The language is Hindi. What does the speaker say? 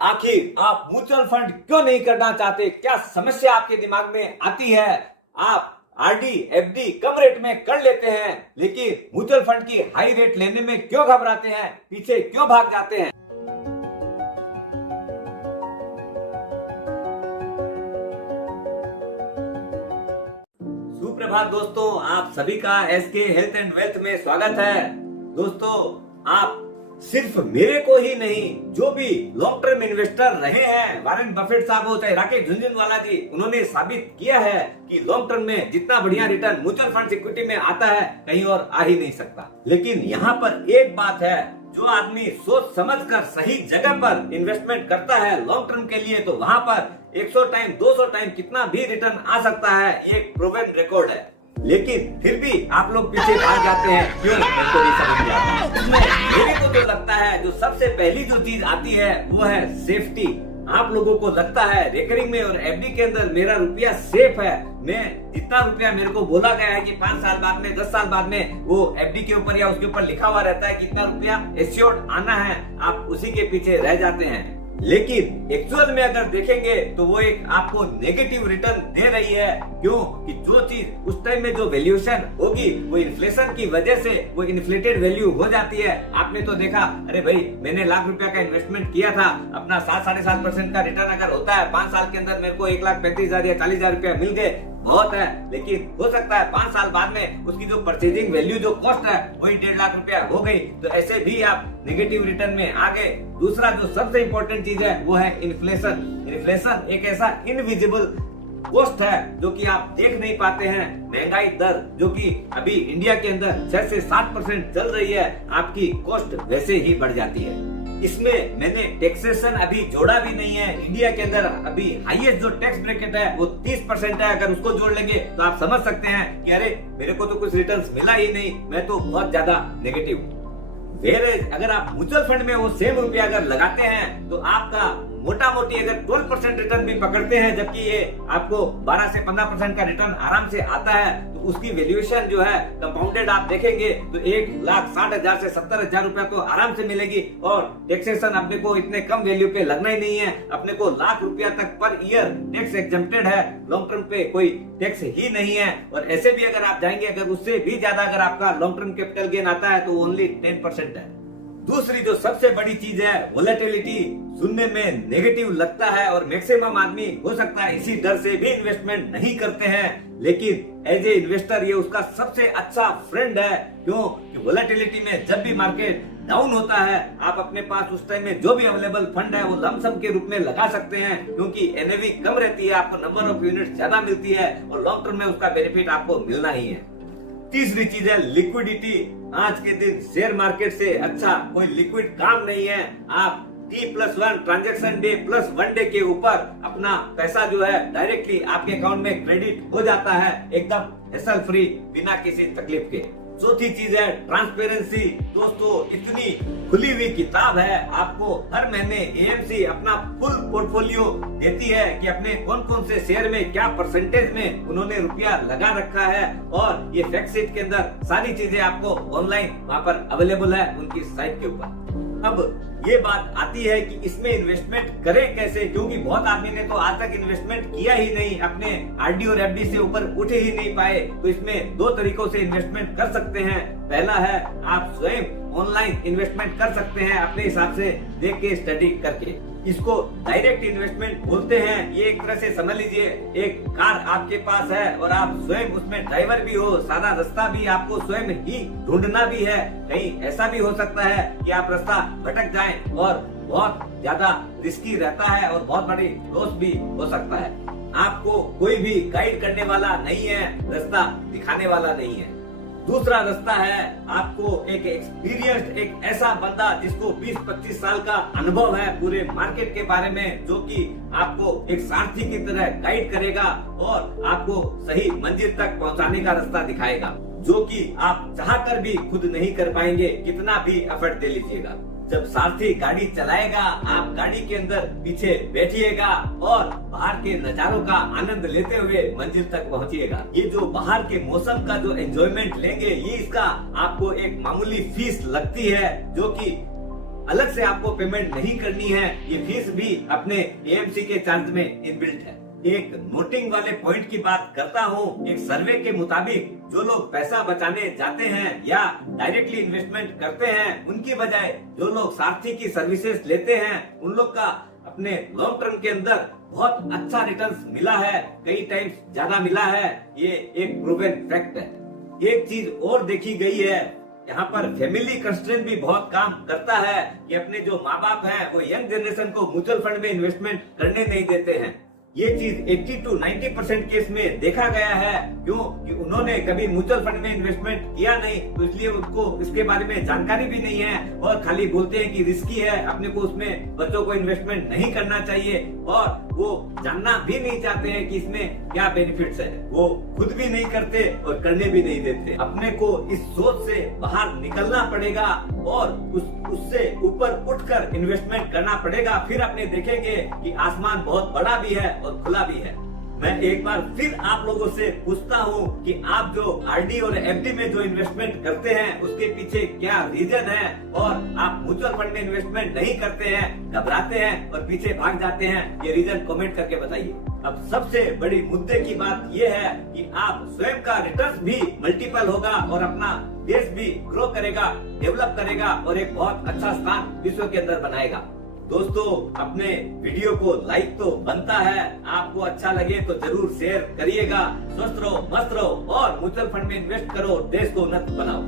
आखिर आप म्यूचुअल फंड क्यों नहीं करना चाहते? क्या समस्या आपके दिमाग में आती है? आप आरडी एफडी कम रेट में कर लेते हैं, लेकिन म्यूचुअल फंड की हाई रेट लेने में क्यों घबराते हैं? पीछे क्यों भाग जाते हैं? सुप्रभात दोस्तों, आप सभी का एसके हेल्थ एंड वेल्थ में स्वागत है। दोस्तों, आप सिर्फ मेरे को ही नहीं, जो भी लॉन्ग टर्म इन्वेस्टर रहे हैं, वॉरेन बफेट साहब हो चाहे राकेश झुनझुनवाला जी, उन्होंने साबित किया है कि लॉन्ग टर्म में जितना बढ़िया रिटर्न म्यूचुअल फंड इक्विटी में आता है, कहीं और आ ही नहीं सकता। लेकिन यहाँ पर एक बात है, जो आदमी सोच समझकर सही जगह पर इन्वेस्टमेंट करता है लॉन्ग टर्म के लिए, तो वहां पर 100 टाइम 200 टाइम कितना भी रिटर्न आ सकता है, ये एक प्रूवन रिकॉर्ड है। लेकिन फिर भी आप लोग पीछे भाग जाते हैं, क्यों? मेरे को नहीं समझ में आता। मेरे को तो लगता है जो सबसे पहली जो चीज आती है वो है सेफ्टी। आप लोगों को लगता है रिकरिंग में और एफडी के अंदर मेरा रुपया सेफ है। मैं जितना रुपया मेरे को बोला गया है कि 5 साल बाद में 10 साल बाद में वो एफडी के ऊपर या उसके ऊपर लिखा हुआ रहता है कितना रुपया एश्योर्ड आना है, आप उसी के पीछे रह जाते हैं। लेकिन एक्चुअल में अगर देखेंगे तो वो एक आपको नेगेटिव रिटर्न दे रही है। क्यों? कि जो चीज उस टाइम में जो वैल्यूएशन होगी वो इन्फ्लेशन की वजह से वो इन्फ्लेटेड वैल्यू हो जाती है। आपने तो देखा, अरे भाई मैंने लाख रुपया का इन्वेस्टमेंट किया था, अपना 7-7.5% का रिटर्न अगर होता है 5 साल के अंदर, मेरे को 1,35,000 या 40,000 रुपया मिल गए, बहुत है। लेकिन हो सकता है 5 साल बाद में उसकी जो परचेजिंग वैल्यू जो कॉस्ट है वही 1.5 लाख रुपया हो गई, तो ऐसे भी आप नेगेटिव रिटर्न में आ गए। दूसरा जो सबसे इंपॉर्टेंट चीज है वो है इन्फ्लेशन। इन्फ्लेशन एक ऐसा इनविजिबल कॉस्ट है जो कि आप देख नहीं पाते हैं। महंगाई दर जो कि अभी इंडिया के अंदर 6 से 7% चल रही है, आपकी कॉस्ट वैसे ही बढ़ जाती है। इसमें मैंने टैक्सेशन अभी जोड़ा भी नहीं है। इंडिया के अंदर अभी हाईएस्ट जो टैक्स ब्रैकेट है वो 30% है। अगर उसको जोड़ लेंगे तो आप समझ सकते हैं कि अरे मेरे को तो कुछ रिटर्न्स मिला ही नहीं, मैं तो बहुत ज्यादा नेगेटिव। अगर आप म्यूचुअल फंड में वो सेम रुपया अगर लगाते हैं तो आपका मोटा मोटी अगर 12% रिटर्न भी पकड़ते हैं, जबकि ये आपको 12 से 15% का रिटर्न आराम से आता है, तो उसकी वैल्यूएशन जो है कंपाउंडेड आप देखेंगे तो 1,60,000 से 70,000 रुपया तो आराम से मिलेगी। और टैक्सेशन अपने को इतने कम वैल्यू पे लगना ही नहीं है, अपने को लाख रुपया तक पर ईयर टैक्स एग्जम्प्टेड है। लॉन्ग टर्म पे कोई टैक्स ही नहीं है। और ऐसे भी अगर आप जाएंगे, अगर उससे भी ज्यादा अगर आपका लॉन्ग टर्म कैपिटल गेन आता है तो ओनली 10% है। दूसरी जो सबसे बड़ी चीज है वोलेटिलिटी। सुनने में नेगेटिव लगता है और मैक्सिमम आदमी हो सकता है इसी डर से भी इन्वेस्टमेंट नहीं करते हैं, लेकिन एज ए इन्वेस्टर ये उसका सबसे अच्छा फ्रेंड है। क्यों? कि वोलेटिलिटी में जब भी मार्केट डाउन होता है, आप अपने पास उस टाइम में जो भी अवेलेबल फंड है वो लमसम के रूप में लगा सकते हैं, क्योंकि एनएवी कम रहती है, आपको नंबर ऑफ यूनिट ज्यादा मिलती है और लॉन्ग टर्म में उसका बेनिफिट आपको मिलना ही है। तीसरी चीज है लिक्विडिटी। आज के दिन शेयर मार्केट से अच्छा कोई लिक्विड काम नहीं है। आप T+1 transaction debt plus 1 day के ऊपर अपना पैसा जो है डायरेक्टली आपके अकाउंट में क्रेडिट हो जाता है, एकदम हैसल फ्री, बिना किसी तकलीफ के। चौथी चीज है ट्रांसपेरेंसी। दोस्तों, इतनी खुली हुई किताब है, आपको हर महीने एएमसी अपना फुल पोर्टफोलियो देती है कि अपने कौन कौन से शेयर में क्या परसेंटेज में उन्होंने रुपया लगा रखा है, और ये फैक्ट शीट के अंदर सारी चीजें आपको ऑनलाइन वहाँ पर अवेलेबल है उनकी साइट के ऊपर। अब ये बात आती है कि इसमें इन्वेस्टमेंट करें कैसे, क्योंकि बहुत आदमी ने तो आज तक इन्वेस्टमेंट किया ही नहीं, अपने आरडी और एफडी से ऊपर उठ ही नहीं पाए। तो इसमें 2 तरीकों से इन्वेस्टमेंट कर सकते हैं। पहला है आप स्वयं ऑनलाइन इन्वेस्टमेंट कर सकते हैं, अपने हिसाब से देख के स्टडी करके। इसको डायरेक्ट इन्वेस्टमेंट बोलते हैं। ये एक तरह से समझ लीजिए, एक कार आपके पास है और आप स्वयं उसमें ड्राइवर भी हो, सारा रास्ता भी आपको स्वयं ही ढूंढना भी है। कहीं ऐसा भी हो सकता है कि आप रास्ता भटक जाएं और बहुत ज्यादा रिस्की रहता है और बहुत बड़ी लॉस भी हो सकता है। आपको कोई भी गाइड करने वाला नहीं है, रास्ता दिखाने वाला नहीं है। दूसरा रास्ता है आपको एक एक्सपीरियंस्ड, एक ऐसा बंदा जिसको 20-25 साल का अनुभव है पूरे मार्केट के बारे में, जो कि आपको एक सारथी की तरह गाइड करेगा और आपको सही मंजिल तक पहुंचाने का रास्ता दिखाएगा, जो कि आप चाहकर भी खुद नहीं कर पाएंगे, कितना भी एफर्ट दे लीजिएगा। जब सारथी गाड़ी चलाएगा, आप गाड़ी के अंदर पीछे बैठिएगा और बाहर के नजारों का आनंद लेते हुए मंजिल तक पहुंचिएगा। ये जो बाहर के मौसम का जो एंजॉयमेंट लेंगे, ये इसका आपको एक मामूली फीस लगती है, जो कि अलग से आपको पेमेंट नहीं करनी है। ये फीस भी अपने एएमसी के चार्ज में इनबिल्ट है। एक नोटिंग वाले पॉइंट की बात करता हूँ। एक सर्वे के मुताबिक जो लोग पैसा बचाने जाते हैं या डायरेक्टली इन्वेस्टमेंट करते हैं, उनकी बजाय जो लोग सारथी की सर्विसेज लेते हैं, उन लोग का अपने लॉन्ग टर्म के अंदर बहुत अच्छा रिटर्न्स मिला है, कई टाइम्स ज्यादा मिला है। ये एक प्रूवन फैक्ट है। एक चीज और देखी गई है, यहाँ पर फैमिली कंस्ट्रेंट भी बहुत काम करता है कि अपने जो माँ बाप हैं वो यंग जनरेशन को म्यूचुअल फंड में इन्वेस्टमेंट करने नहीं देते हैं। ये चीज 80 to 90% केस में देखा गया है। क्यों कि उन्होंने कभी म्यूचुअल फंड में इन्वेस्टमेंट किया नहीं, तो इसलिए उनको इसके बारे में जानकारी भी नहीं है और खाली बोलते हैं कि रिस्की है, अपने को उसमें बच्चों को इन्वेस्टमेंट नहीं करना चाहिए और वो जानना भी नहीं चाहते हैं कि इसमें क्या बेनिफिट्स है। वो खुद भी नहीं करते और करने भी नहीं देते। अपने को इस सोच से बाहर निकलना पड़ेगा और उससे ऊपर उठकर इन्वेस्टमेंट करना पड़ेगा। फिर अपने देखेंगे कि आसमान बहुत बड़ा भी है और खुला भी है। मैं एक बार फिर आप लोगों से पूछता हूँ कि आप जो आरडी और एफडी में जो इन्वेस्टमेंट करते हैं उसके पीछे क्या रीजन है, और आप म्यूचुअल फंड में इन्वेस्टमेंट नहीं करते हैं, घबराते हैं और पीछे भाग जाते हैं, ये रीजन कमेंट करके बताइए। अब सबसे बड़ी मुद्दे की बात ये है कि आप स्वयं का रिटर्न भी मल्टीपल होगा और अपना देश भी ग्रो करेगा, डेवलप करेगा और एक बहुत अच्छा स्थान विश्व के अंदर बनाएगा। दोस्तों, अपने वीडियो को लाइक तो बनता है, आपको अच्छा लगे तो जरूर शेयर करिएगा। स्वस्थ रहो, मस्त रहो और म्यूचुअल फंड में इन्वेस्ट करो, देश को उन्नत बनाओ।